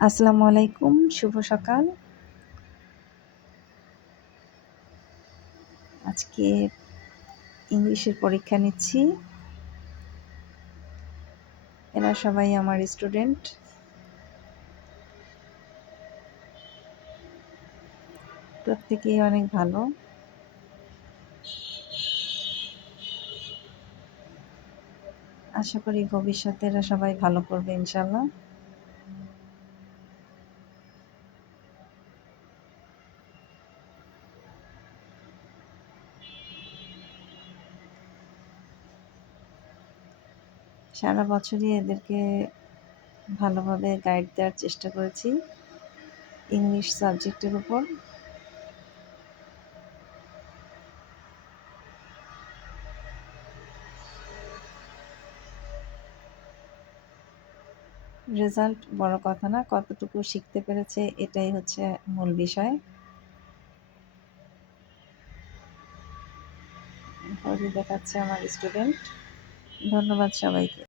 আসসালামু আলাইকুম, শুভ সকাল। আজকে ইংলিশের পরীক্ষা নিচ্ছি। এরা সবাই আমার স্টুডেন্ট। প্রত্যেকেই অনেক ভালো। আশা করি ভবিষ্যতে এরা সবাই ভালো করবে ইনশাল্লাহ সারা বছরই এদেরকে ভালোভাবে গাইড দেওয়ার চেষ্টা করেছি ইংলিশ সাবজেক্টের উপর। রেজাল্ট বড় কথা না, কতটুকু শিখতে পেরেছে এটাই হচ্ছে মূল বিষয়। দেখাচ্ছে আমার স্টুডেন্ট ধন্যবাদ সবাইকে।